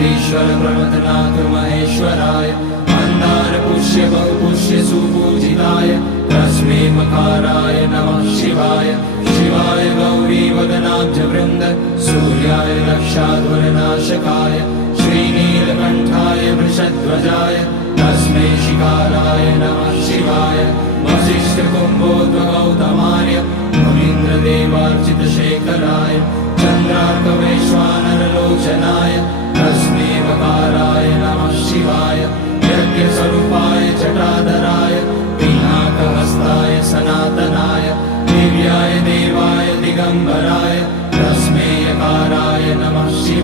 नन्दीश्वर प्रमथनाथ महेश्वराय मन्दार पुष्य बहुपुष्य सुपूजिताय तस्मै मकाराय नमः शिवाय शिवाय गौरी वदनाब्ज वृन्द सूर्याय रक्षाध्वरनाशकाय श्रीनीलकण्ठाय वृषध्वजाय तस्मै शिकाराय नमः शिवाय वसिष्ठकुम्भोद्भगौतमार्य मुनीन्द्रदेवार्चितशेखराय चन्द्रार्कवैश्वानरलोचनाय तस्मै वकाराय नमः शिवाय यज्ञस्वरूपाय जटाधराय पिनाकहस्ताय सनातनाय दिव्याय देवाय दिगम्बराय